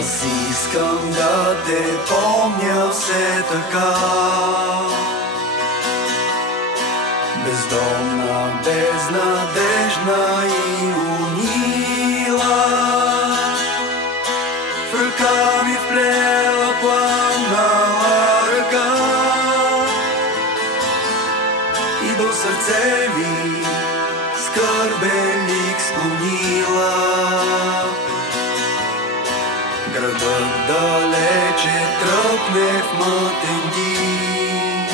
Аз искам да те помня все така, бездомна, безнадежна и унила. В ръка ми вплела пламнала ръка и до сърце ми скърбен лик склонила. Градът далече тръпне в мътен дим,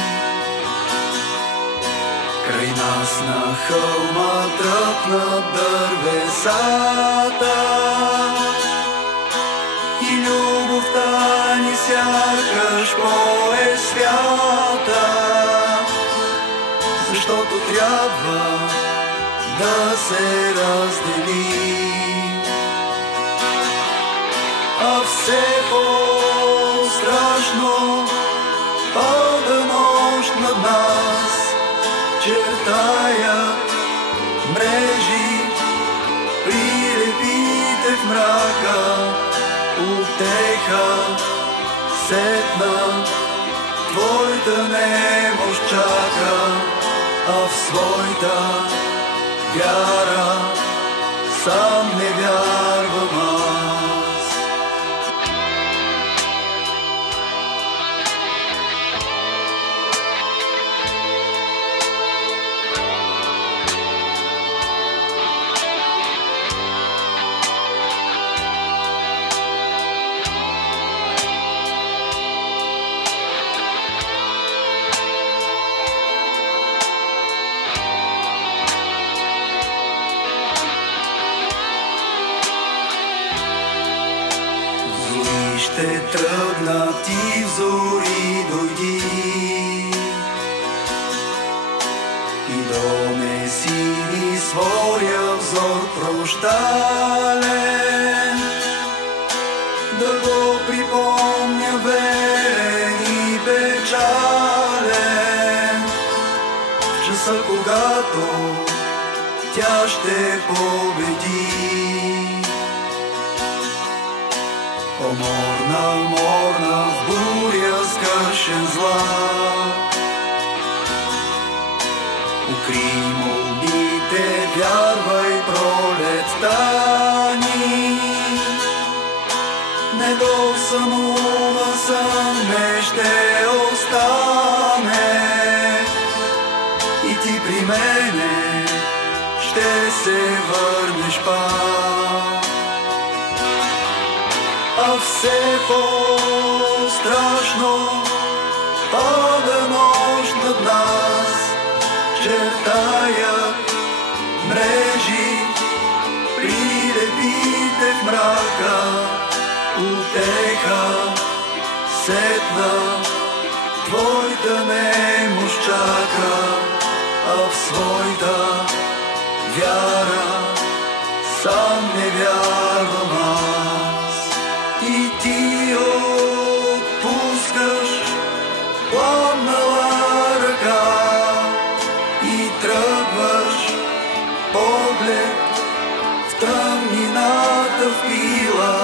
край нас на хълма тръпнат дървесата и любовта ни сякаш по-е свята, защото трябва да се разделим. А все по-страшно пада нощ над нас, чертаят мрежи, прилепите в мрака. Утеха сетна, твоята немощ чака, а в своята вяра сам не вярвам аз. Ще тръгнат и взори дойди и донеси ни своя взор прощален, да го припомня верен и печален в часа, когато тя ще победи. О, морна, морна, в буря скършен злак, укрий молбите, вярвай пролетта ни, недосънува сън не ще остане и ти при мене ще се върнеш пак. А все по-страшно пада нощ над нас, чертаят мрежи, прилепите в мрака. Утеха сетна, твоята немощ чака, а в своята вяра сам не вярвам аз. И ти отпускаш пламнала ръка и тръгваш поглед в тъмнината впила,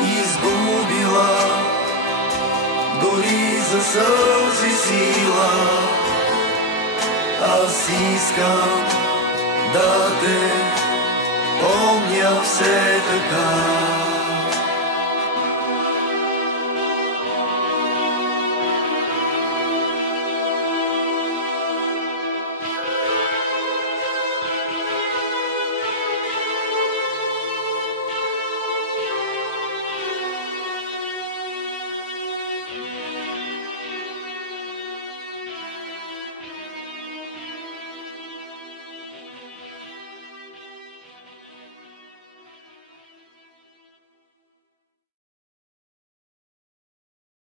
изгубила дори за сълзи сила. Аз искам да те помня все така.